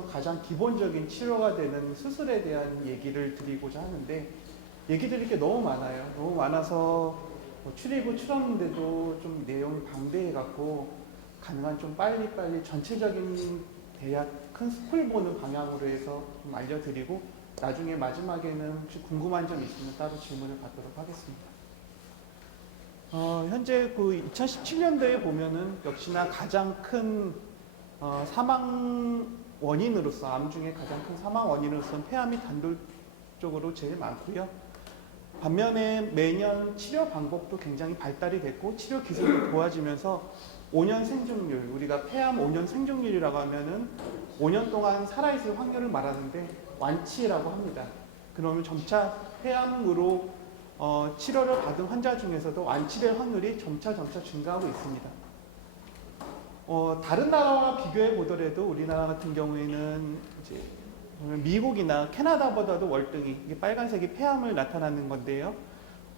있어서 가장 기본적인 치료가 되는 수술에 대한 얘기를 드리고자 하는데, 얘기 드릴 게 너무 많아요. 너무 많아서 출입 후 출원인데도 좀 내용이 방대해갖고 가능한 좀 빨리빨리 전체적인 대학 큰 스쿨 보는 방향으로 해서 좀 알려드리고, 나중에 마지막에는 혹시 궁금한 점 있으면 따로 질문을 받도록 하겠습니다. 현재 그 2017년도에 보면은 역시나 가장 큰 사망 원인으로서, 암 중에 가장 큰 사망 원인으로서는 폐암이 단독적으로 제일 많고요. 반면에 매년 치료 방법도 굉장히 발달이 됐고 치료 기술도 좋아지면서 5년 생존율, 우리가 폐암 5년 생존율이라고 하면은 5년 동안 살아있을 확률을 말하는데 완치라고 합니다. 그러면 점차 폐암으로 치료를 받은 환자 중에서도 완치될 확률이 점차 증가하고 있습니다. 다른 나라와 비교해 보더라도 우리나라 같은 경우에는 이제 미국이나 캐나다보다도 월등히, 이게 빨간색이 폐암을 나타나는 건데요.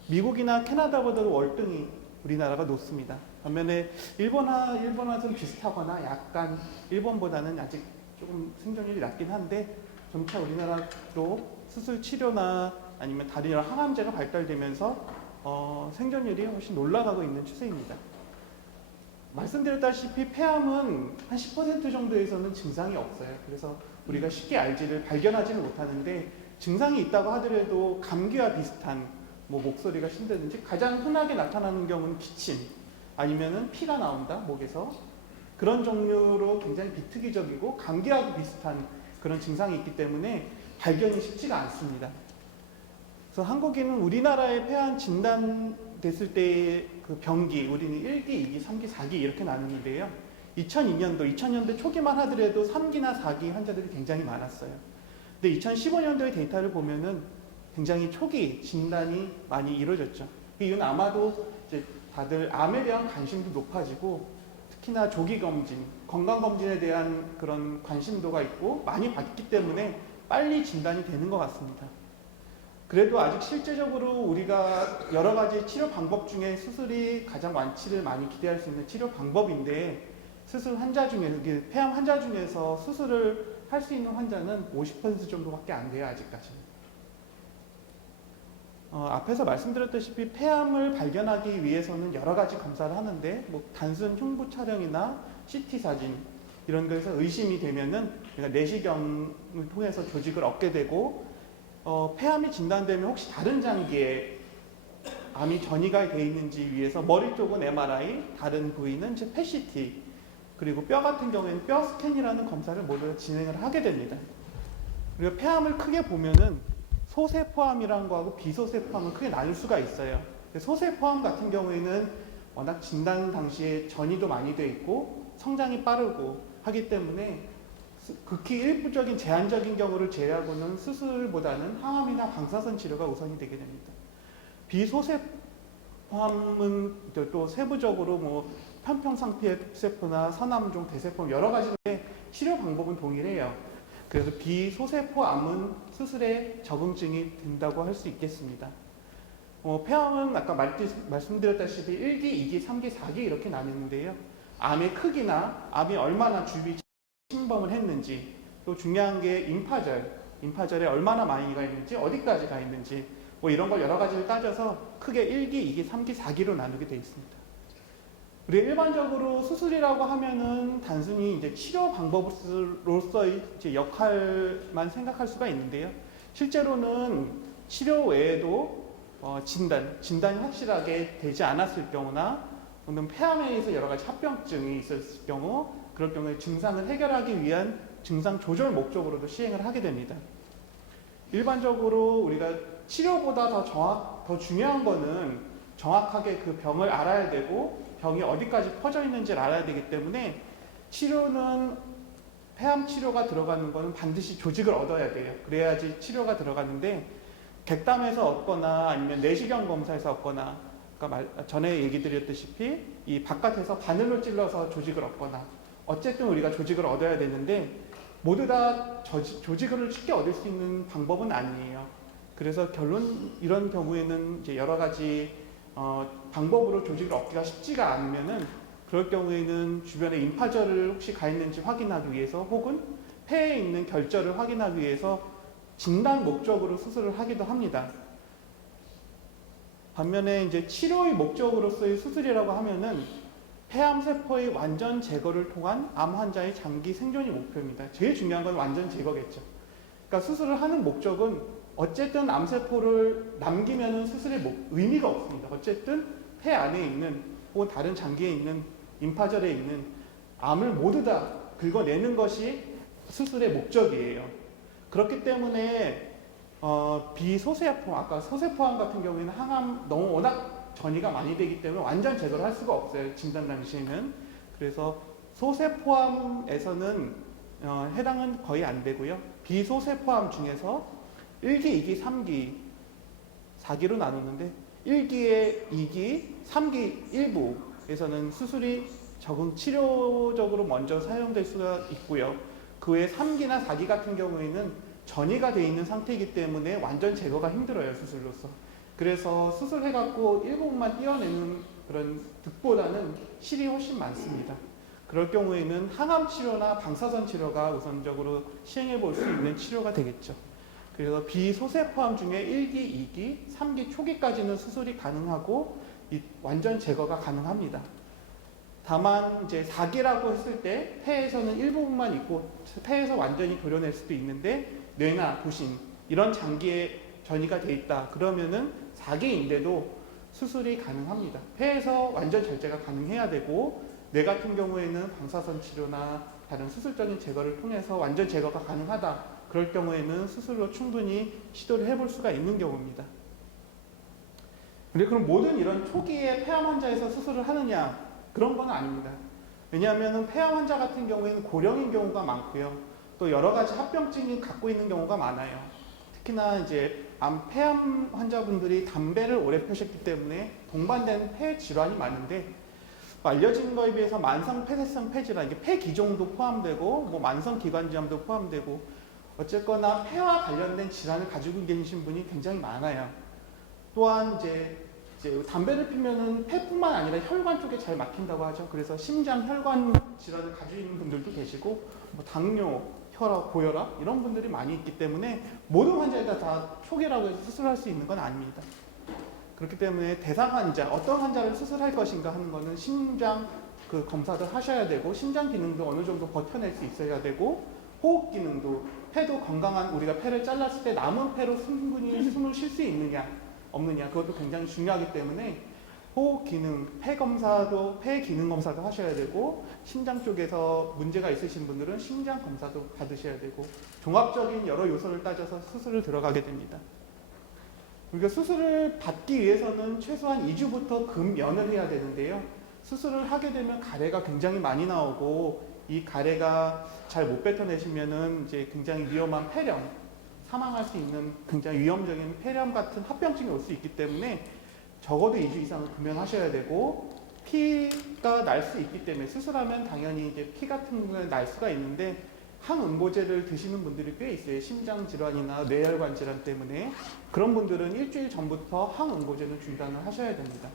미국이나 캐나다보다도 월등히 우리나라가 높습니다. 반면에 일본과 좀 비슷하거나 약간 일본보다는 아직 조금 생존율이 낮긴 한데 점차 우리나라도 수술 치료나 아니면 다른 여러 항암제가 발달되면서 생존율이 훨씬 올라가고 있는 추세입니다. 말씀드렸다시피 폐암은 한 10% 정도에서는 증상이 없어요. 그래서 우리가 쉽게 알지를 발견하지는 못하는데, 증상이 있다고 하더라도 감기와 비슷한 목소리가 쉰다든지, 가장 흔하게 나타나는 경우는 기침, 아니면은 피가 나온다 목에서, 그런 종류로 굉장히 비특이적이고 감기하고 비슷한 그런 증상이 있기 때문에 발견이 쉽지가 않습니다. 그래서 한국인은 우리나라의 폐암 진단됐을 때의 그 병기, 우리는 1기, 2기, 3기, 4기 이렇게 나누는데요. 2000년도 초기만 하더라도 3기나 4기 환자들이 굉장히 많았어요. 근데 2015년도의 데이터를 보면은 굉장히 초기 진단이 많이 이루어졌죠. 이유는 아마도 이제 다들 암에 대한 관심도 높아지고, 특히나 조기 검진, 건강 검진에 대한 그런 관심도가 있고 많이 받기 때문에 빨리 진단이 되는 것 같습니다. 그래도 아직 실제적으로 우리가 여러 가지 치료 방법 중에 수술이 가장 완치를 많이 기대할 수 있는 치료 방법인데, 수술 환자 중에서, 폐암 환자 중에서 수술을 할 수 있는 환자는 50% 정도밖에 안 돼요, 아직까지. 앞에서 말씀드렸다시피 폐암을 발견하기 위해서는 여러 가지 검사를 하는데, 단순 흉부 촬영이나 CT 사진 이런 거에서 의심이 되면은 내시경을 통해서 조직을 얻게 되고, 폐암이 진단되면 혹시 다른 장기에 암이 전이가 되어 있는지 위해서 머리 쪽은 MRI, 다른 부위는 PET-CT, 그리고 뼈 같은 경우에는 뼈 스캔이라는 검사를 모두 진행을 하게 됩니다. 그리고 폐암을 크게 보면은 소세포암이라는 거하고 비소세포암을 크게 나눌 수가 있어요. 소세포암 같은 경우에는 워낙 진단 당시에 전이도 많이 돼 있고 성장이 빠르고 하기 때문에 극히 일부적인 제한적인 경우를 제외하고는 수술보다는 항암이나 방사선 치료가 우선이 되게 됩니다. 비소세포암은 또 세부적으로 편평상피세포나 선암종, 대세포 여러 가지인데 치료 방법은 동일해요. 그래서 비소세포암은 수술에 적응증이 된다고 할 수 있겠습니다. 폐암은 아까 말씀드렸다시피 1기, 2기, 3기, 4기 이렇게 나뉘는데요. 암의 크기나 암이 얼마나 주위 침범을 했는지, 또 중요한 게 임파절에 얼마나 많이 가 있는지, 어디까지 가 있는지, 이런 걸 여러 가지를 따져서 크게 1기, 2기, 3기, 4기로 나누게 되어 있습니다. 그리고 일반적으로 수술이라고 하면은 단순히 이제 치료 방법으로서의 이제 역할만 생각할 수가 있는데요. 실제로는 치료 외에도 진단이 확실하게 되지 않았을 경우나, 또는 폐암에 의해서 여러 가지 합병증이 있었을 경우, 그럴 경우에 증상을 해결하기 위한 증상 조절 목적으로도 시행을 하게 됩니다. 일반적으로 우리가 치료보다 더 중요한 거는 정확하게 그 병을 알아야 되고 병이 어디까지 퍼져 있는지를 알아야 되기 때문에, 치료는 폐암 치료가 들어가는 거는 반드시 조직을 얻어야 돼요. 그래야지 치료가 들어가는데, 객담에서 얻거나 아니면 내시경 검사에서 얻거나, 아까 전에 얘기 드렸다시피 이 바깥에서 바늘로 찔러서 조직을 얻거나, 어쨌든 우리가 조직을 얻어야 되는데 모두 다 조직을 쉽게 얻을 수 있는 방법은 아니에요. 그래서 이런 경우에는 이제 여러 가지 방법으로 조직을 얻기가 쉽지가 않으면은, 그럴 경우에는 주변에 임파절을 혹시 가 있는지 확인하기 위해서, 혹은 폐에 있는 결절을 확인하기 위해서 진단 목적으로 수술을 하기도 합니다. 반면에 이제 치료의 목적으로서의 수술이라고 하면은 폐암 세포의 완전 제거를 통한 암 환자의 장기 생존이 목표입니다. 제일 중요한 건 완전 제거겠죠. 그러니까 수술을 하는 목적은 어쨌든 암세포를 남기면은 수술의 의미가 없습니다. 어쨌든 폐 안에 있는 혹은 다른 장기에 있는 임파절에 있는 암을 모두 다 긁어내는 것이 수술의 목적이에요. 그렇기 때문에 비소세포, 아까 소세포암 같은 경우에는 항암 너무 워낙 전이가 많이 되기 때문에 완전 제거를 할 수가 없어요. 진단 당시에는. 그래서 소세포암에서는 해당은 거의 안 되고요. 비소세포암 중에서 1기, 2기, 3기, 4기로 나누는데 1기에 2기, 3기 일부에서는 수술이 적응 치료적으로 먼저 사용될 수가 있고요. 그 외에 3기나 4기 같은 경우에는 전이가 되어 있는 상태이기 때문에 완전 제거가 힘들어요, 수술로서. 그래서 수술해갖고 일부분만 떼어내는 그런 득보다는 실이 훨씬 많습니다. 그럴 경우에는 항암 치료나 방사선 치료가 우선적으로 시행해 볼 수 있는 치료가 되겠죠. 그래서 비소세포암 중에 1기, 2기, 3기 초기까지는 수술이 가능하고 완전 제거가 가능합니다. 다만 이제 4기라고 했을 때 폐에서는 일부분만 있고 폐에서 완전히 도려낼 수도 있는데 뇌나 부신 이런 장기에 전이가 돼 있다. 그러면은 4기인데도 수술이 가능합니다. 폐에서 완전 절제가 가능해야 되고 뇌 같은 경우에는 방사선 치료나 다른 수술적인 제거를 통해서 완전 제거가 가능하다. 그럴 경우에는 수술로 충분히 시도를 해볼 수가 있는 경우입니다. 근데 그럼 모든 이런 초기에 폐암 환자에서 수술을 하느냐? 그런 건 아닙니다. 왜냐하면 폐암 환자 같은 경우에는 고령인 경우가 많고요. 또 여러 가지 합병증이 갖고 있는 경우가 많아요. 특히나 이제 폐암 환자분들이 담배를 오래 피우셨기 때문에 동반된 폐 질환이 많은데 알려진 거에 비해서 만성 폐쇄성 폐질환, 이게 폐기종도 포함되고 뭐 만성 기관지암도 포함되고 어쨌거나 폐와 관련된 질환을 가지고 계신 분이 굉장히 많아요. 또한 이제 담배를 피면은 폐뿐만 아니라 혈관 쪽에 잘 막힌다고 하죠. 그래서 심장 혈관 질환을 가지고 있는 분들도 계시고 뭐 당뇨, 혈압, 고혈압 이런 분들이 많이 있기 때문에 모든 환자에다 다 초기라고 해서 수술할 수 있는 건 아닙니다. 그렇기 때문에 대상 환자, 어떤 환자를 수술할 것인가 하는 거는 심장 검사도 하셔야 되고 심장 기능도 어느 정도 버텨낼 수 있어야 되고 호흡 기능도 폐도 건강한 우리가 폐를 잘랐을 때 남은 폐로 충분히 숨을 쉴 수 있느냐 없느냐 그것도 굉장히 중요하기 때문에 호흡 기능, 폐 검사도 폐 기능 검사도 하셔야 되고 심장 쪽에서 문제가 있으신 분들은 심장 검사도 받으셔야 되고 종합적인 여러 요소를 따져서 수술을 들어가게 됩니다. 우리가 수술을 받기 위해서는 최소한 2주부터 금연을 해야 되는데요. 수술을 하게 되면 가래가 굉장히 많이 나오고 이 가래가 잘 못 뱉어내시면은 이제 굉장히 위험한 폐렴, 사망할 수 있는 굉장히 위험적인 폐렴 같은 합병증이 올 수 있기 때문에 적어도 2주 이상은 금연하셔야 되고 피가 날 수 있기 때문에 수술하면 당연히 이제 피 같은 걸 날 수가 있는데 항응고제를 드시는 분들이 꽤 있어요. 심장 질환이나 뇌혈관 질환 때문에 그런 분들은 일주일 전부터 항응고제는 중단을 하셔야 됩니다.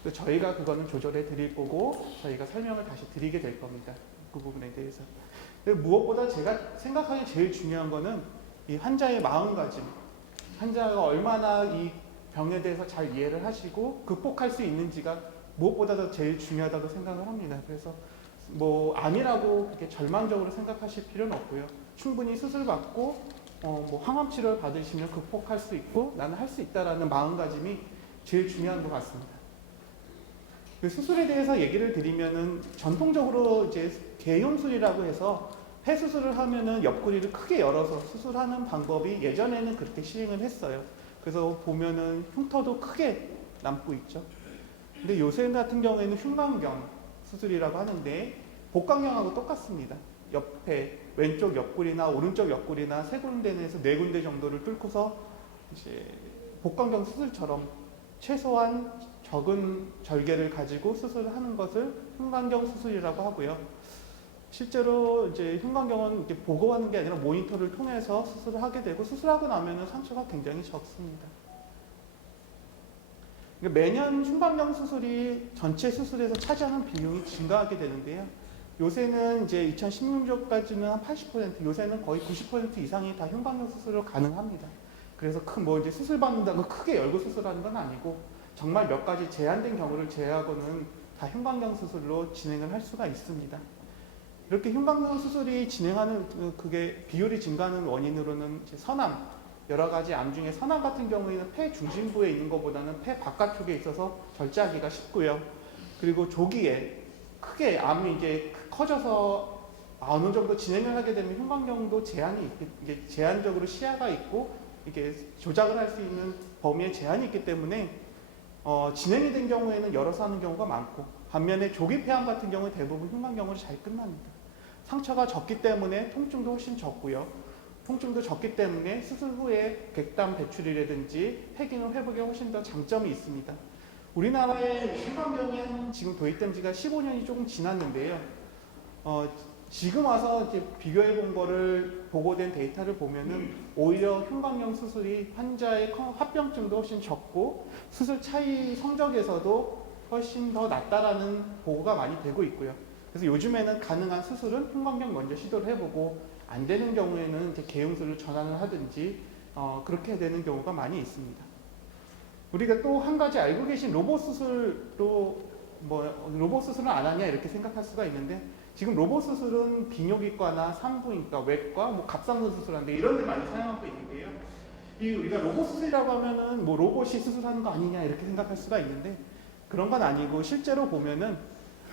그래서 저희가 그거는 조절해 드릴 거고 저희가 설명을 다시 드리게 될 겁니다. 그 부분에 대해서. 무엇보다 제가 생각하기에 제일 중요한 거는 이 환자의 마음가짐, 환자가 얼마나 이 병에 대해서 잘 이해를 하시고 극복할 수 있는지가 무엇보다도 제일 중요하다고 생각을 합니다. 그래서 뭐 암이라고 그렇게 절망적으로 생각하실 필요는 없고요. 충분히 수술 받고 뭐 항암 치료를 받으시면 극복할 수 있고 나는 할 수 있다라는 마음가짐이 제일 중요한 것 같습니다. 그 수술에 대해서 얘기를 드리면은 전통적으로 이제 개흉술이라고 해서 폐 수술을 하면은 옆구리를 크게 열어서 수술하는 방법이 예전에는 그렇게 시행을 했어요. 그래서 보면은 흉터도 크게 남고 있죠. 근데 요새 같은 경우에는 흉곽경 수술이라고 하는데 복강경하고 똑같습니다. 옆에 왼쪽 옆구리나 오른쪽 옆구리나 세 군데 내에서 네 군데 정도를 뚫고서 이제 복강경 수술처럼 최소한 적은 절개를 가지고 수술을 하는 것을 흉곽경 수술이라고 하고요. 실제로 이제 흉곽경은 이렇게 보고하는 게 아니라 모니터를 통해서 수술을 하게 되고 수술하고 나면은 상처가 굉장히 적습니다. 매년 흉곽경 수술이 전체 수술에서 차지하는 비용이 증가하게 되는데요. 요새는 이제 2016년까지는 한 80%, 요새는 거의 90% 이상이 다 흉곽염 수술로 가능합니다. 그래서 큰 뭐 이제 수술 받는다고 크게 열고 수술하는 건 아니고 정말 몇 가지 제한된 경우를 제외하고는 다 흉곽염 수술로 진행을 할 수가 있습니다. 이렇게 흉곽염 수술이 진행하는 그게 비율이 증가하는 원인으로는 이제 선암, 여러 가지 암 중에 선암 같은 경우에는 폐 중심부에 있는 것보다는 폐 바깥쪽에 있어서 절제하기가 쉽고요. 그리고 조기에 크게 암이 이제 커져서 어느 정도 진행을 하게 되면 흉곽염도 이게 제한적으로 시야가 있고 이게 조작을 할 수 있는 범위에 제한이 있기 때문에 진행이 된 경우에는 열어서 하는 경우가 많고, 반면에 조기 폐암 같은 경우는 대부분 흉곽염으로 잘 끝납니다. 상처가 적기 때문에 통증도 훨씬 적고요. 통증도 적기 때문에 수술 후에 객담 배출이라든지 폐기능 회복에 훨씬 더 장점이 있습니다. 우리나라의 흉곽염이 지금 도입된 지가 15년이 조금 지났는데요. 지금 와서 이제 비교해 본 거를 보고된 데이터를 보면은 오히려 흉곽염 수술이 환자의 합병증도 훨씬 적고 수술 차이 성적에서도 훨씬 더 낫다라는 보고가 많이 되고 있고요. 그래서 요즘에는 가능한 수술은 흉곽염 먼저 시도를 해보고 안 되는 경우에는 이제 개용술로 전환을 하든지 그렇게 되는 경우가 많이 있습니다. 우리가 또 한 가지 알고 계신 로봇 수술도 로봇 수술은 안 하냐 이렇게 생각할 수가 있는데, 지금 로봇 수술은 비뇨기과나 산부인과, 외과, 갑상선 수술하는데 이런 데 많이 사용하고 있는데요. 우리가 로봇 수술이라고 하면은 로봇이 수술하는 거 아니냐 이렇게 생각할 수가 있는데, 그런 건 아니고 실제로 보면은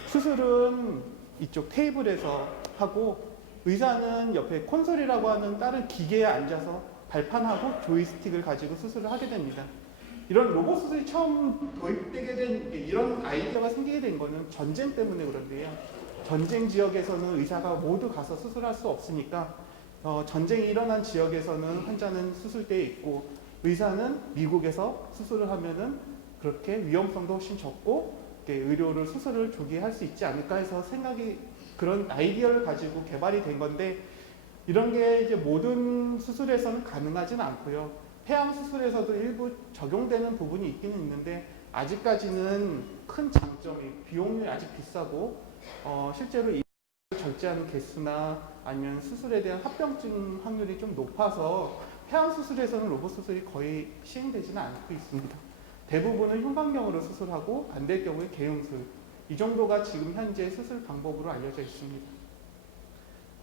수술은 이쪽 테이블에서 하고 의사는 옆에 콘솔이라고 하는 다른 기계에 앉아서 발판하고 조이스틱을 가지고 수술을 하게 됩니다. 이런 로봇 수술이 처음 도입되게 된, 이런 아이디어가 생기게 된 거는 전쟁 때문에 그런데요. 전쟁 지역에서는 의사가 모두 가서 수술할 수 없으니까 전쟁이 일어난 지역에서는 환자는 수술대에 있고 의사는 미국에서 수술을 하면은 그렇게 위험성도 훨씬 적고 의료를 수술을 조기에 할 수 있지 않을까 해서 그런 아이디어를 가지고 개발이 된 건데, 이런 게 이제 모든 수술에서는 가능하지는 않고요. 폐암 수술에서도 일부 적용되는 부분이 있기는 있는데 아직까지는 큰 장점이 비용이 아직 비싸고 실제로 이 절제하는 개수나 아니면 수술에 대한 합병증 확률이 좀 높아서 폐암 수술에서는 로봇 수술이 거의 시행되지는 않고 있습니다. 대부분은 흉곽염으로 수술하고 안 될 경우에 개용술, 이 정도가 지금 현재 수술 방법으로 알려져 있습니다.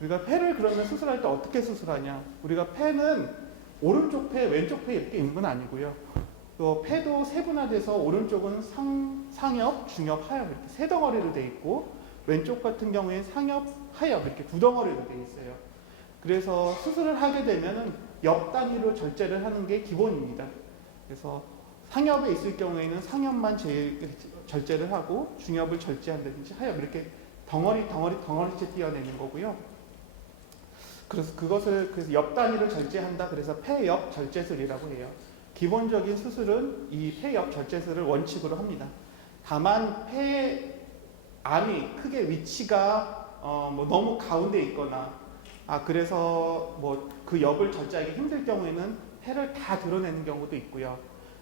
우리가 폐를 그러면 수술할 때 어떻게 수술하냐? 우리가 폐는 오른쪽 폐, 왼쪽 폐 이렇게 있는 건 아니고요. 또 폐도 세분화돼서 오른쪽은 상엽, 중엽, 하엽 이렇게 세 덩어리로 되어 있고, 왼쪽 같은 경우에 상엽, 하엽 이렇게 두 덩어리로 되어 있어요. 그래서 수술을 하게 되면은 옆 단위로 절제를 하는 게 기본입니다. 그래서 상엽에 있을 경우에는 상엽만 절제를 하고 중엽을 절제한다든지 하엽 이렇게 덩어리째 띄어내는 거고요. 그래서 그래서 옆 단위를 절제한다. 그래서 폐옆 절제술이라고 해요. 기본적인 수술은 이 폐옆 절제술을 원칙으로 합니다. 다만 폐암이 크게 위치가 너무 가운데 있거나 그래서 그 옆을 절제하기 힘들 경우에는 폐를 다 드러내는 경우도 있고요.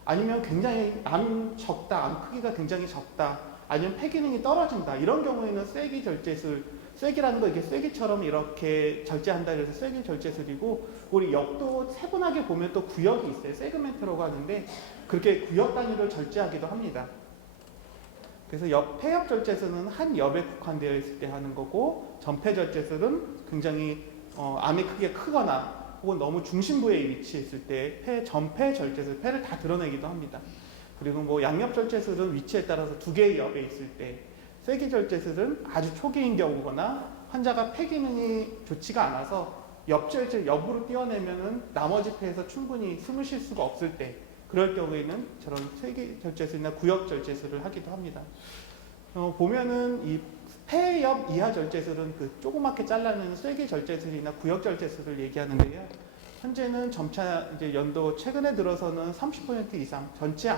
아니면 굉장히 암 크기가 굉장히 적다. 아니면 폐 기능이 떨어진다. 이런 경우에는 쐐기 절제술, 쐐기라는 거 이게 쐐기처럼 이렇게 절제한다. 그래서 쐐기 절제술이고, 우리 옆도 세분하게 보면 또 구역이 있어요. 세그멘트라고 하는데 그렇게 구역 단위로 절제하기도 합니다. 그래서 폐엽 절제술은 한 옆에 국한되어 있을 때 하는 거고, 전폐 절제술은 굉장히 암의 크기가 크거나 혹은 너무 중심부에 위치했을 때 전폐 절제술, 폐를 다 드러내기도 합니다. 그리고 양옆 절제술은 위치에 따라서 두 개의 옆에 있을 때, 쐐기 절제술은 아주 초기인 경우거나 환자가 폐 기능이 좋지가 않아서 옆으로 띄어내면은 나머지 폐에서 충분히 숨을 쉴 수가 없을 때, 그럴 경우에는 저런 쐐기 절제술이나 구역 절제술을 하기도 합니다. 보면은 이 폐옆 이하 절제술은 그 조그맣게 잘라내는 쐐기 절제술이나 구역 절제술을 얘기하는데요. 현재는 점차 이제 최근에 들어서는 30% 이상, 전체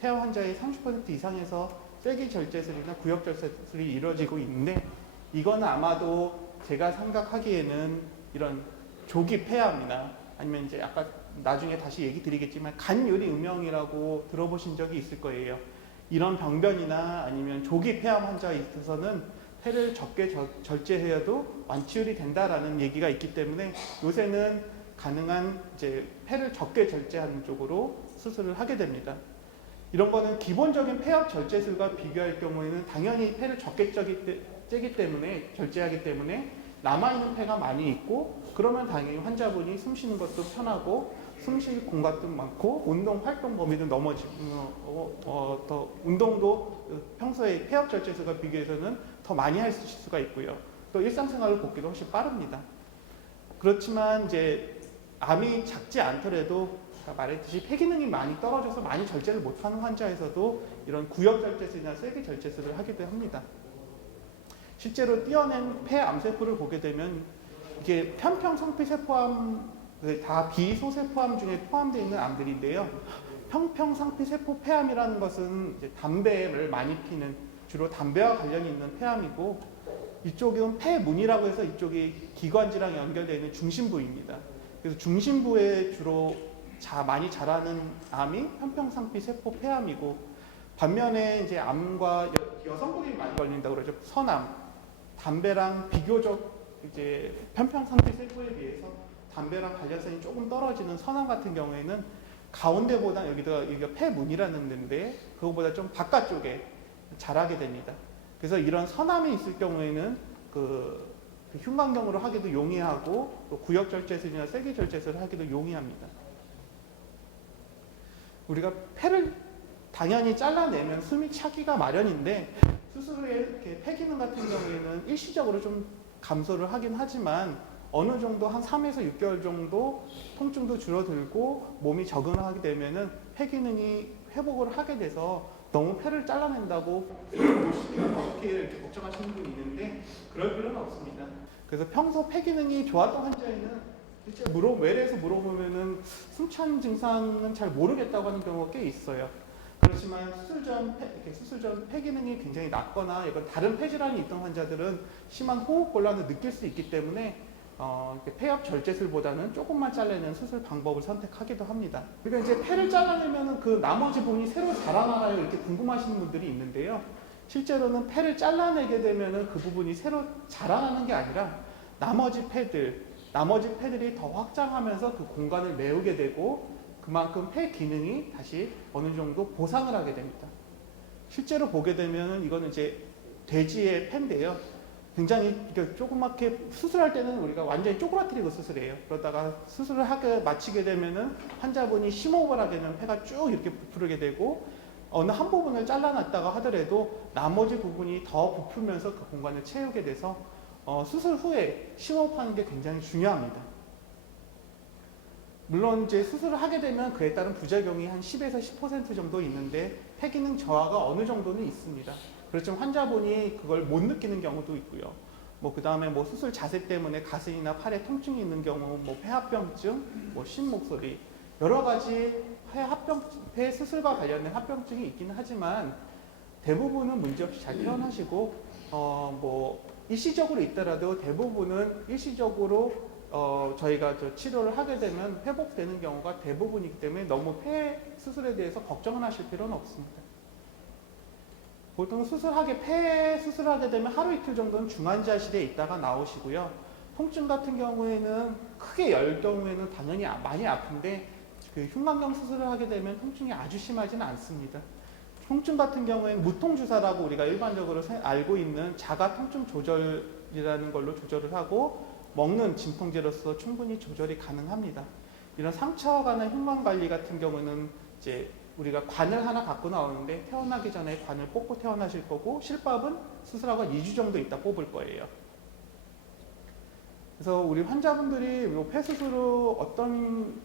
폐암 환자의 30% 이상에서 쐐기 절제술이나 구역 절제술이 이루어지고 있는데, 이거는 아마도 제가 생각하기에는 이런 조기 폐암이나 아니면 이제 아까 나중에 다시 얘기 드리겠지만 간유리 음영이라고 들어보신 적이 있을 거예요. 이런 병변이나 아니면 조기 폐암 환자에 있어서는 폐를 적게 절제해도 완치율이 된다라는 얘기가 있기 때문에 요새는 가능한 이제 폐를 적게 절제하는 쪽으로 수술을 하게 됩니다. 이런 거는 기본적인 폐압 절제술과 비교할 경우에는 당연히 폐를 적게 째기 때문에 절제하기 때문에 남아있는 폐가 많이 있고, 그러면 당연히 환자분이 숨 쉬는 것도 편하고 숨 쉴 공간도 많고 운동 활동 범위도 더 운동도 평소에 폐압 절제술과 비교해서는 더 많이 할 수가 있고요. 또 일상생활을 걷기도 훨씬 빠릅니다. 그렇지만 이제 암이 작지 않더라도 말했듯이 폐 기능이 많이 떨어져서 많이 절제를 못하는 환자에서도 이런 구역 절제술이나 쐐기 절제술을 하기도 합니다. 실제로 띄어낸 폐 암세포를 보게 되면 이게 편평 상피세포암 다 비소세포암 중에 포함되어 있는 암들인데요. 평평 상피세포 폐암이라는 것은 이제 담배를 많이 피는, 주로 담배와 관련이 있는 폐암이고, 이쪽은 폐문이라고 해서 이쪽이 기관지랑 연결되어 있는 중심부입니다. 그래서 중심부에 주로 많이 자라는 암이 편평상피 세포 폐암이고, 반면에 이제 암과 여성분이 많이 걸린다고 그러죠. 선암, 담배랑 비교적 이제 편평상피 세포에 비해서 담배랑 관련성이 조금 떨어지는 선암 같은 경우에는 가운데보다 여기가 폐문이라는 데인데 그거보다 좀 바깥쪽에 자라게 됩니다. 그래서 이런 선암이 있을 경우에는 그 흉곽경으로 하기도 용이하고 또 구역절제술이나 쐐기 절제술을 하기도 용이합니다. 우리가 폐를 당연히 잘라내면 숨이 차기가 마련인데 수술 후에 이렇게 폐 기능 같은 경우에는 일시적으로 좀 감소를 하긴 하지만 어느 정도 한 3에서 6개월 정도 통증도 줄어들고 몸이 적응하게 되면은 폐 기능이 회복을 하게 돼서 너무 폐를 잘라낸다고 이렇게 걱정하시는 분이 있는데 그럴 필요는 없습니다. 그래서 평소 폐 기능이 좋았던 환자에는 실제 외래에서 물어보면은 숨찬 증상은 잘 모르겠다고 하는 경우가 꽤 있어요. 그렇지만 수술 전 폐 기능이 굉장히 낮거나 이건 다른 폐 질환이 있던 환자들은 심한 호흡 곤란을 느낄 수 있기 때문에 폐압 절제술보다는 조금만 잘라내는 수술 방법을 선택하기도 합니다. 그러니까 이제 폐를 잘라내면 그 나머지 부분이 새로 자라나나요? 이렇게 궁금하시는 분들이 있는데요. 실제로는 폐를 잘라내게 되면 그 부분이 새로 자라나는 게 아니라 나머지 폐들이 더 확장하면서 그 공간을 메우게 되고 그만큼 폐 기능이 다시 어느 정도 보상을 하게 됩니다. 실제로 보게 되면 이거는 이제 돼지의 폐인데요. 굉장히 조그맣게 수술할 때는 우리가 완전히 쪼그라뜨리고 수술해요. 그러다가 수술을 마치게 되면은 환자분이 심호흡을 하게 되면 폐가 쭉 이렇게 부풀게 되고 어느 한 부분을 잘라놨다가 하더라도 나머지 부분이 더 부풀면서 그 공간을 채우게 돼서 수술 후에 심호흡하는 게 굉장히 중요합니다. 물론 이제 수술을 하게 되면 그에 따른 부작용이 한 10에서 10% 정도 있는데 폐 기능 저하가 어느 정도는 있습니다. 그렇지만 환자분이 그걸 못 느끼는 경우도 있고요. 그 다음에 수술 자세 때문에 가슴이나 팔에 통증이 있는 경우, 폐합병증, 쉰목소리, 여러 가지 폐 수술과 관련된 합병증이 있기는 하지만 대부분은 문제없이 잘 퇴원하시고, 일시적으로 있더라도 대부분은 일시적으로 저희가 치료를 하게 되면 회복되는 경우가 대부분이기 때문에 너무 폐 수술에 대해서 걱정을 하실 필요는 없습니다. 보통 폐 수술하게 되면 하루 이틀 정도는 중환자실에 있다가 나오시고요. 통증 같은 경우에는 크게 열 경우에는 당연히 많이 아픈데 그 흉곽경 수술을 하게 되면 통증이 아주 심하지는 않습니다. 통증 같은 경우에는 무통주사라고 우리가 일반적으로 알고 있는 자가 통증 조절이라는 걸로 조절을 하고 먹는 진통제로서 충분히 조절이 가능합니다. 이런 상처가 가는 흉곽 관리 같은 경우는 이제 우리가 관을 하나 갖고 나오는데 퇴원하기 전에 관을 뽑고 퇴원하실 거고 실밥은 수술하고 2주 정도 있다 뽑을 거예요. 그래서 우리 환자분들이 폐 수술 후 어떤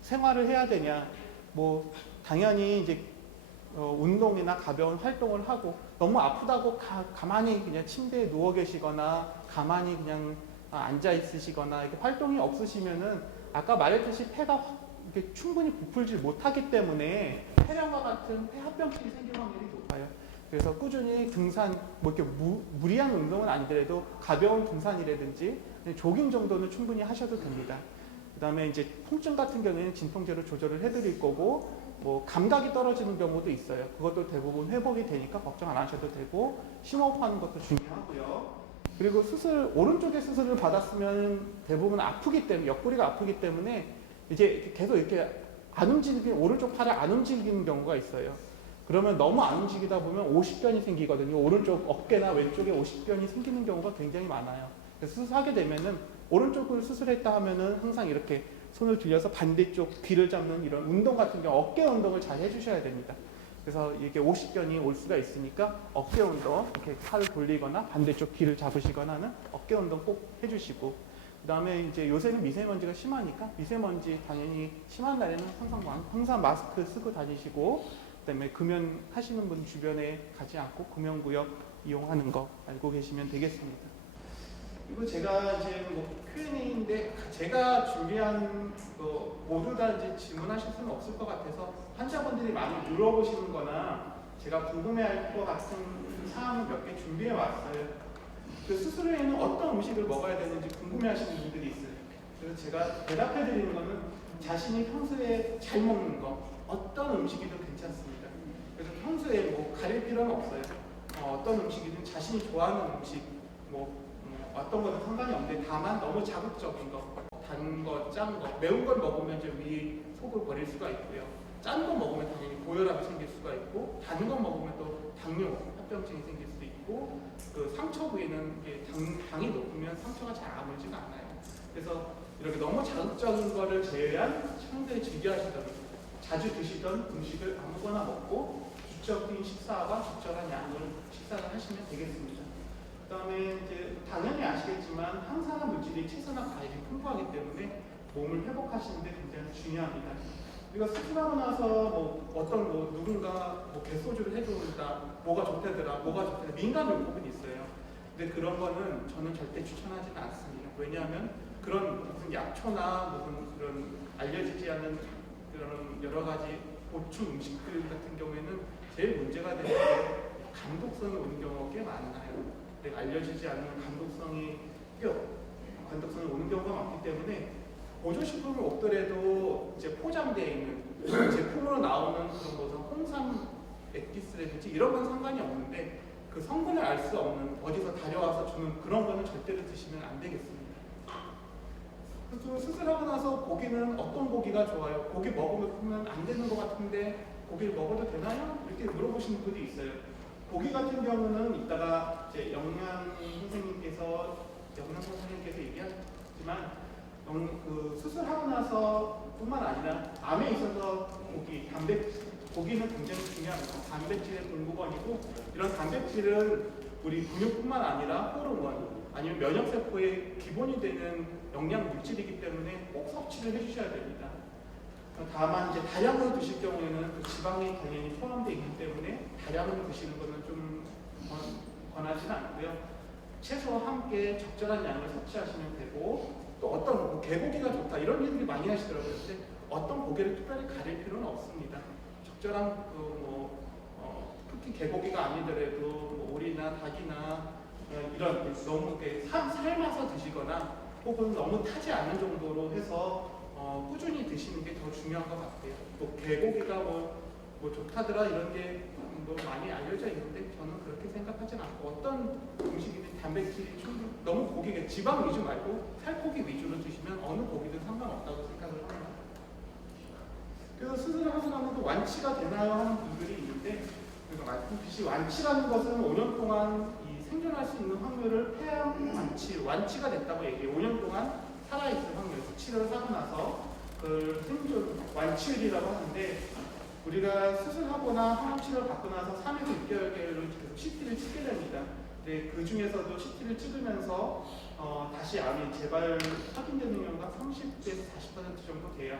생활을 해야 되냐, 당연히 이제 운동이나 가벼운 활동을 하고 너무 아프다고 가만히 그냥 침대에 누워 계시거나 가만히 그냥 앉아 있으시거나 이렇게 활동이 없으시면은 아까 말했듯이 폐가 이렇게 충분히 부풀지 못하기 때문에 폐렴과 같은 폐합병증이 생길 확률이 높아요. 그래서 꾸준히 등산, 이렇게 무리한 운동은 아니더라도 가벼운 등산이라든지 조깅 정도는 충분히 하셔도 됩니다. 그 다음에 이제 통증 같은 경우에는 진통제로 조절을 해드릴 거고, 뭐 감각이 떨어지는 경우도 있어요. 그것도 대부분 회복이 되니까 걱정 안 하셔도 되고 심호흡하는 것도 중요하고요. 그리고 오른쪽에 수술을 받았으면 대부분 아프기 때문에 옆구리가 아프기 때문에 이제 계속 이렇게 오른쪽 팔을 안 움직이는 경우가 있어요. 그러면 너무 안 움직이다 보면 오십견이 생기거든요. 오른쪽 어깨나 왼쪽에 오십견이 생기는 경우가 굉장히 많아요. 그래서 수술하게 되면은 오른쪽을 수술했다 하면은 항상 이렇게 손을 들려서 반대쪽 귀를 잡는 이런 운동 같은 경우 어깨 운동을 잘 해주셔야 됩니다. 그래서 이게 오십견이 올 수가 있으니까 어깨 운동, 이렇게 팔을 돌리거나 반대쪽 귀를 잡으시거나는 어깨 운동 꼭 해주시고, 그 다음에 이제 요새는 미세먼지가 심하니까 미세먼지 당연히 심한 날에는 항상 마스크 쓰고 다니시고, 그다음에 금연하시는 분 주변에 가지 않고 금연구역 이용하는 거 알고 계시면 되겠습니다. 그리고 제가 이제 뭐 Q&A인데 제가 준비한 모두 다 이제 질문하실 수는 없을 것 같아서 환자분들이 많이 물어보시는 거나 제가 궁금해할 것 같은 사항을 몇 개 준비해 왔어요. 그 수술 후에는 어떤 음식을 먹어야 되는지 궁금해하시는 분들이 있어요. 그래서 제가 대답해 드리는 거는 자신이 평소에 잘 먹는 거 어떤 음식이든 괜찮습니다. 그래서 평소에 뭐 가릴 필요는 없어요. 어떤 음식이든 자신이 좋아하는 음식 어떤 거는 상관이 없는데 다만 너무 자극적인 거, 단 거, 짠 거, 매운 걸 먹으면 이제 위 속을 버릴 수가 있고요. 짠 거 먹으면 당연히 고혈압이 생길 수가 있고, 단 거 먹으면 또 당뇨, 합병증이 생길 수도 있고, 그 상처 부위는 당이 높으면 상처가 잘 아물지가 않아요. 그래서 이렇게 너무 자극적인 거를 제외한 평소에 즐겨 하시던, 자주 드시던 음식을 아무거나 먹고 규칙적인 식사와 적절한 양을 식사를 하시면 되겠습니다. 그 다음에 이제 당연히 아시겠지만 항산화 물질이 채소나 과일이 풍부하기 때문에 몸을 회복하시는 데 굉장히 중요합니다. 우리가 수술하고 나서 누군가 갯소주를 해준다, 뭐가 좋다더라, 민간 요법은 있어요. 근데 그런 거는 저는 절대 추천하지는 않습니다. 왜냐하면 그런 무슨 약초나 무슨 그런 알려지지 않은 그런 여러 가지 보충 음식들 같은 경우에는 제일 문제가 되는 게 감독성이 오는 경우가 꽤 많아요. 알려지지 않는 감독성이 오는 경우가 많기 때문에 보조식품을 먹더라도 이제 포장되어 있는 제품으로 나오는 그런 것은 홍삼 액기스라든지 이런 건 상관이 없는데 그 성분을 알 수 없는 어디서 다려와서 주는 그런 거는 절대로 드시면 안 되겠습니다. 그래서 수술하고 나서 고기는 어떤 고기가 좋아요? 고기 먹으면 안 되는 것 같은데 고기를 먹어도 되나요? 이렇게 물어보시는 분들이 있어요. 고기 같은 경우는 이따가 이제 영양 선생님께서 얘기하셨지만 그 수술하고 나서뿐만 아니라 암에 있어서 고기는 굉장히 중요합니다. 단백질의 공급원이고 이런 단백질은 우리 근육뿐만 아니라 호르몬 아니면 면역세포의 기본이 되는 영양 물질이기 때문에 꼭 섭취를 해주셔야 됩니다. 다만 이제 다량으로 드실 경우에는 그 지방이 당연히 포함되어 있기 때문에 다량으로 드시는 것은 좀 권하지는 않고요. 채소와 함께 적절한 양을 섭취하시면 되고 또 어떤 개고기가 좋다 이런 얘기를 많이 하시더라고요. 근데 어떤 고기를 특별히 가릴 필요는 없습니다. 적절한 특히 개고기가 아니더라도 오리나 닭이나 이런 너무 삶아서 드시거나 혹은 너무 타지 않는 정도로 해서 꾸준히 드시는 게 더 중요한 것 같아요. 또 개고기가 좋다더라 이런 게 많이 알려져 있는데 저는 그렇게 생각하진 않고 어떤 음식이든 단백질이 너무 고기가 지방 위주 말고 살코기 위주로 드시면 어느 고기든 상관없다고 생각을 합니다. 그래서 수술을 하고 나면 또 완치가 되나요 하는 분들이 있는데 말씀드렸듯이 완치라는 것은 5년 동안 생존할 수 있는 확률을 폐암 완치가 됐다고 얘기해요. 5년 동안 살아있을 확률, 치료를 하고 나서 그 생존 완치율이라고 하는데 우리가 수술하거나 항암치료를 받고 나서 3에서 6개월로 계속 CT를 찍게 됩니다. 근데 그 중에서도 CT를 찍으면서 다시 암이 재발 확인되는 경우가 30에서 40% 정도 돼요.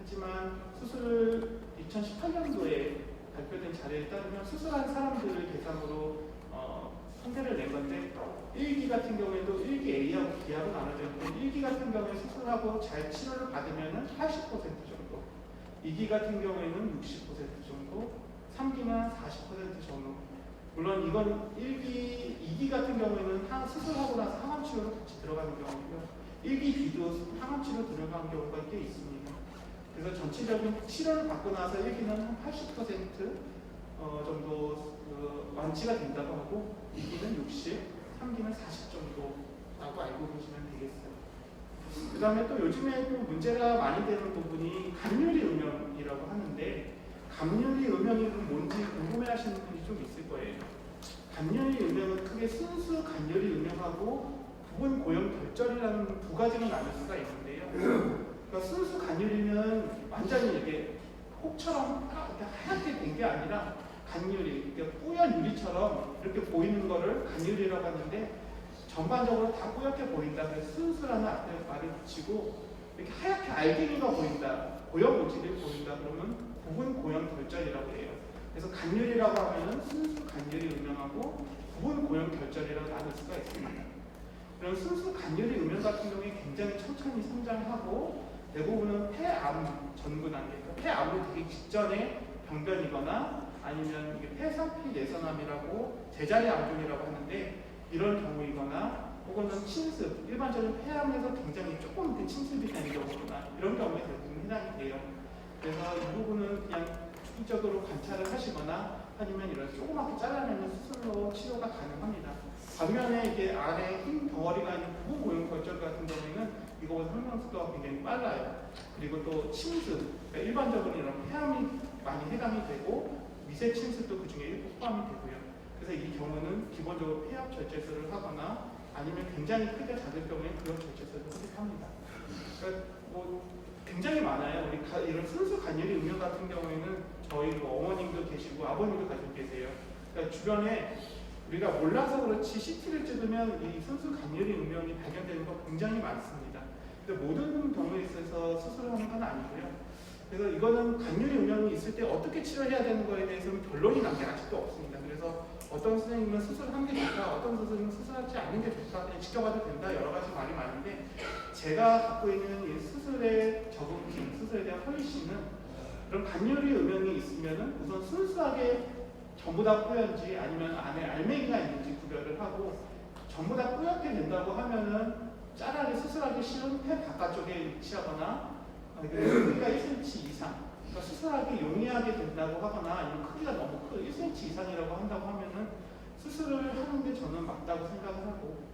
하지만 수술을 2018년도에 발표된 자료에 따르면 수술한 사람들을 대상으로 통계를 낸 건데 1기 같은 경우에도 1기 A하고 B하고 나눠져 있는데 1기 같은 경우에 수술하고 잘 치료를 받으면 80% 정도, 2기 같은 경우에는 60% 정도, 3기는 40% 정도. 물론 이건 2기 같은 경우에는 수술하고 나서 항암치료로 같이 들어가는 경우고요. 1기 B도 항암치료 들어간 경우가 꽤 있습니다. 그래서 전체적인 치료를 받고 나서 일기는 한 80% 정도 완치가 된다고 하고 2기는 60, 3기는 40 정도라고 알고 계시면 되겠어요. 그 다음에 또 요즘에 또 문제가 많이 되는 부분이 간유리 음영이라고 하는데, 간유리 음영이 뭔지 궁금해하시는 분이 좀 있을 거예요. 간유리 음영은 크게 순수 간유리 음영하고 부분 고형 결절이라는 두 가지로 나눌 수가 있는데요. 그러니까 순수 간유리는 완전히 이게 혹처럼 하얗게 된 게 아니라 간유리, 그러니까 뿌연 유리처럼 이렇게 보이는 거를 간유리라고 하는데, 전반적으로 다 뿌옇게 보인다. 그래서 순수라는 앞에 말을 붙이고 이렇게 하얗게 알갱이가 보인다, 고형 물질이 보인다 그러면 부분 고형 결절이라고 해요. 그래서 간유리라고 하면은 순수 간유리 음영하고 부분 고형 결절이라고 나눌 수가 있습니다. 그런 순수 간유리 음영 같은 경우에 굉장히 천천히 성장하고 대부분은 폐암 전구 단계, 그러니까 폐암이 되기 직전에 병변이거나 아니면 이게 폐상피 내선암이라고 제자리 암종이라고 하는데, 이런 경우이거나 혹은 침습, 일반적인 폐암에서 굉장히 조금 이렇게 침습이 되는 경우거나 이런 경우에 대부분 해당이 돼요. 그래서 이 부분은 그냥 주기적으로 관찰을 하시거나 아니면 이런 조그맣게 잘라내는 수술로 치료가 가능합니다. 반면에 이게 안에 흰 덩어리가 있는 부분 고형 결절 같은 경우에는 이거보다 설명수가 굉장히 빨라요. 그리고 또 침습, 그러니까 일반적으로 이런 폐암이 많이 해당이 되고 미세 침습도 그 중에 일부 포함이 되고요. 그래서 이 경우는 기본적으로 폐압 절제술을 하거나 아니면 굉장히 크게 작을 경우에 그런 절제술을 섭입합니다. 그러니까 뭐 굉장히 많아요. 우리 이런 순수 간유리 음영 같은 경우에는 저희 뭐 어머님도 계시고 아버님도 가지고 계세요. 그러니까 주변에 우리가 몰라서 그렇지 CT를 찍으면 이 순수 간유리 음영이 발견되는 거 굉장히 많습니다. 근데 모든 경우에 있어서 수술을 하는 건 아니고요. 그래서 이거는 간유리 음영이 있을 때 어떻게 치료해야 되는 거에 대해서는 결론이 난 게 아직도 없습니다. 그래서 어떤 선생님은 수술하는 게 좋다, 어떤 선생님은 수술하지 않는 게 좋다, 그냥 지켜봐도 된다, 여러 가지 말이 많은데, 제가 갖고 있는 이 수술의 적응심, 수술에 대한 허위심은 그런 간유리 음영이 있으면은 우선 순수하게 전부 다 뿌연지 아니면 안에 알맹이가 있는지 구별을 하고, 전부 다 뿌옇게 된다고 하면은 짜라게 수술하기 쉬운 폐 바깥쪽에 위치하거나 크기가 1cm 이상, 그러니까 수술하기 용이하게 된다고 하거나 아니면 크기가 너무 1cm 이상이라고 한다고 하면은 수술을 하는 게 저는 맞다고 생각을 하고,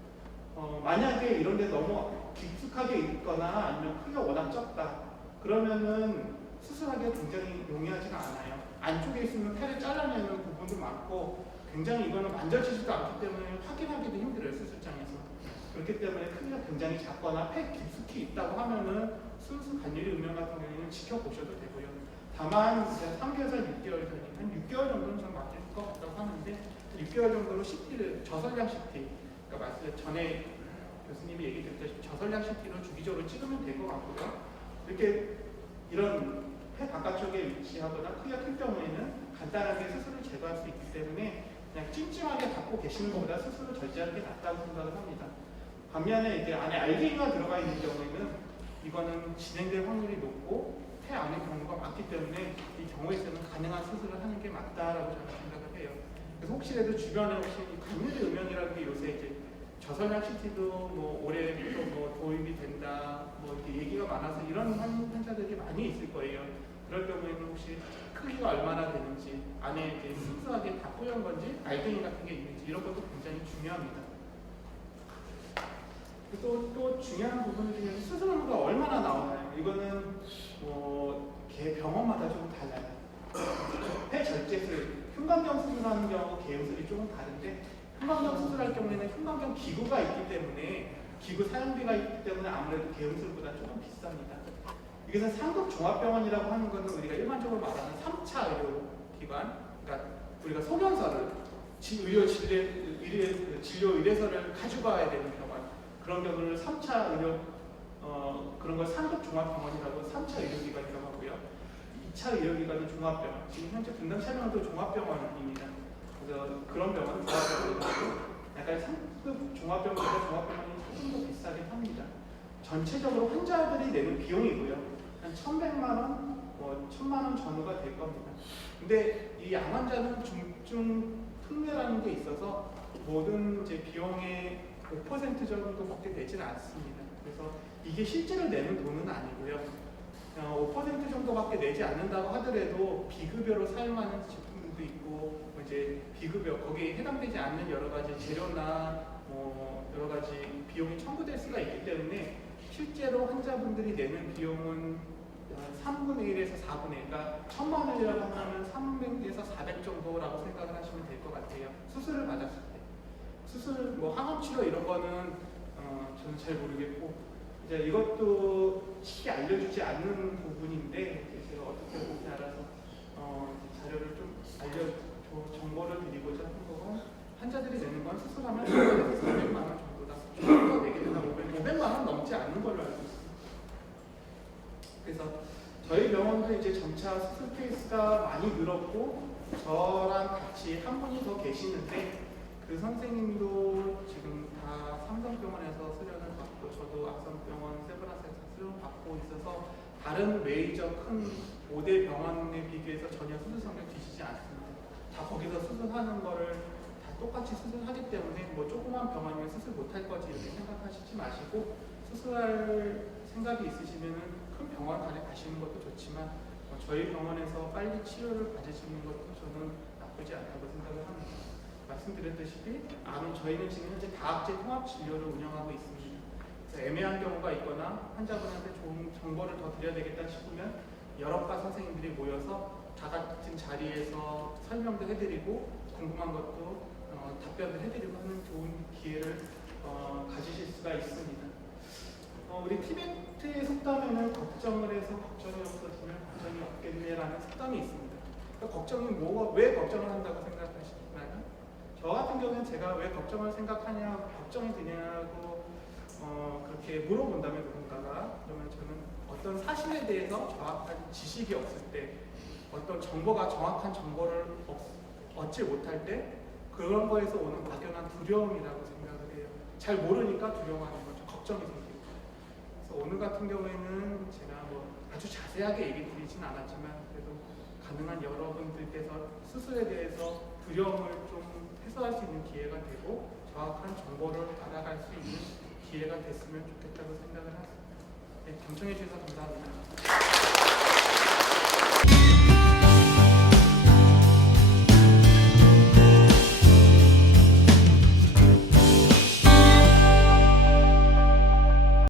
만약에 이런 데 너무 깊숙하게 있거나 아니면 크기가 워낙 적다 그러면은 수술하기가 굉장히 용이하지가 않아요. 안쪽에 있으면 폐를 잘라내는 부분도 많고 굉장히 이거는 만져지지도 않기 때문에 확인하기도 힘들어요, 수술장에서. 그렇기 때문에 크기가 굉장히 작거나 폐 깊숙이 있다고 하면은 순수 간유리 음영 같은 경우에는 지켜보셔도 되고요. 다만 이제 3개월에서 6개월 전에 한 6개월 정도는 좀 맞을 것 같다고 하는데, 6개월 정도로 CT를 저설량 CT, 그러니까 말씀 전에 교수님이 얘기 드렸다시피 저설량 CT로 주기적으로 찍으면 될 것 같고요. 이렇게 이런 폐 바깥쪽에 위치하거나 크기가 클 경우에는 간단하게 스스로 제거할 수 있기 때문에 그냥 찜찜하게 갖고 계시는 것보다 스스로 절제하는 게 낫다고 생각을 합니다. 반면에 이제 안에 알갱이가 들어가 있는 경우에는 이거는 진행될 확률이 높고 폐 안의 경우가 많기 때문에 이 경우에서는 가능한 수술을 하는 게 맞다라고 저는 생각을 해요. 그래서 혹시라도 주변에 혹시 간유리 음영이라는 게 요새 이제 저설량 CT도 뭐 올해부터 뭐 도입이 된다, 뭐 이렇게 얘기가 많아서 이런 환자들이 많이 있을 거예요. 그럴 경우에는 혹시 크기가 얼마나 되는지, 안에 이제 순수하게 다 뿌연 건지, 알갱이 같은 게 있는지 이런 것도 굉장히 중요합니다. 또 중요한 부분 중에 수술료가 얼마나 나오나요? 이거는 개 병원마다 좀 달라요. 폐 절제술, 흉곽경 수술하는 경우하고 개음술이 조금 다른데, 흉곽경 수술할 경우에는 흉곽경 기구가 있기 때문에 기구 사용비가 있기 때문에 아무래도 개음술보다 조금 비쌉니다. 이것은 상급 종합병원이라고 하는 것은 우리가 일반적으로 말하는 3차 의료기관, 그러니까 우리가 소견서를 진료 의뢰서를 가지고 와야 되는 병원, 그런 경우를 3차 의료 그런 걸 상급 종합병원이라고 3차 의료기관이라고 하고요. 2차 의료기관은 종합병원, 지금 현재 분당 촬영도 종합병원입니다. 그래서 그런 병원은 종합병원이고, 약간 상급 종합병원보다 종합병원이 조금 더 비싸긴 합니다. 전체적으로 환자들이 내는 비용이고요. 한 1,100만 원, 1,000만 원 전후가 될 겁니다. 근데 이 암 환자는 중증 특례라는 게 있어서 모든 이제 비용의 5% 정도밖에 되지는 않습니다. 그래서 이게 실제로 내는 돈은 아니고요. 5% 정도밖에 내지 않는다고 하더라도 비급여로 사용하는 제품들도 있고 이제 비급여 거기에 해당되지 않는 여러 가지 재료나 여러 가지 비용이 청구될 수가 있기 때문에 실제로 환자분들이 내는 비용은 3분의 1에서 4분의 1, 그러니까 1,000만 원이라고 하면 300에서 400 정도라고 생각을 하시면 될 것 같아요. 수술을 받았을 때. 수술, 뭐 항암 치료 이런 거는 저는 잘 모르겠고 이제 이것도 쉽게 알려주지 않는 부분인데 제가 어떻게 보지 알아서 자료를 좀 정보를 드리고자 한 거고 환자들이 내는 건 수술하면 300에서 400만 원 정도다. 조금 더 내게 되나 500만 원 넘지 않는 걸로 알고 있습니다. 그래서 저희 병원도 이제 점차 수술 케이스가 많이 늘었고 저랑 같이 한 분이 더 계시는데 그 선생님도 지금 다 삼성병원에서 수련을 받고 저도 악성병원 세브란스에서 수련을 받고 있어서 다른 메이저 큰 5대 병원에 비교해서 전혀 수술 성격 뒤지지 않습니다. 다 거기서 수술하는 거를 다 똑같이 수술하기 때문에 뭐 조그만 병원이면 수술 못할 거지 이렇게 생각하시지 마시고 수술할 생각이 있으시면은 큰 병원 안에 가시는 것도 좋지만 저희 병원에서 빨리 치료를 받으시는 것도 저는 나쁘지 않다고 생각을 합니다. 말씀드렸다시피 저희는 지금 현재 다학제 통합 진료를 운영하고 있습니다. 그래서 애매한 경우가 있거나 환자분한테 좋은 정보를 더 드려야 되겠다 싶으면 여러 과 선생님들이 모여서 다 같은 자리에서 설명도 해드리고 궁금한 것도 답변을 해드리고 하는 좋은 기회를 가지실 수가 있습니다. 우리 티베트의 속담에는 걱정을 해서 걱정이 없어지면 걱정이 없겠네라는 속담이 있습니다. 그러니까 걱정이 왜 걱정을 한다고 생각하시나요? 저 같은 경우는 제가 왜 걱정을 생각하냐, 걱정이 드냐고 그렇게 물어본다면 누군가가 그러면 저는 어떤 사실에 대해서 정확한 지식이 없을 때 어떤 정확한 정보를 얻지 못할 때 그런 거에서 오는 막연한 두려움이라고 생각을 해요. 잘 모르니까 두려워하는 거죠. 걱정이 생기고. 그래서 오늘 같은 경우에는 제가 아주 자세하게 얘기 드리진 않았지만 그래도 가능한 여러분들께서 수술에 대해서 두려움을 좀 해소할 수 있는 기회가 되고 정확한 정보를 알아갈 수 있는 기회가 됐으면 좋겠다고 생각을 합니다. 네, 경청해 주셔서 감사합니다.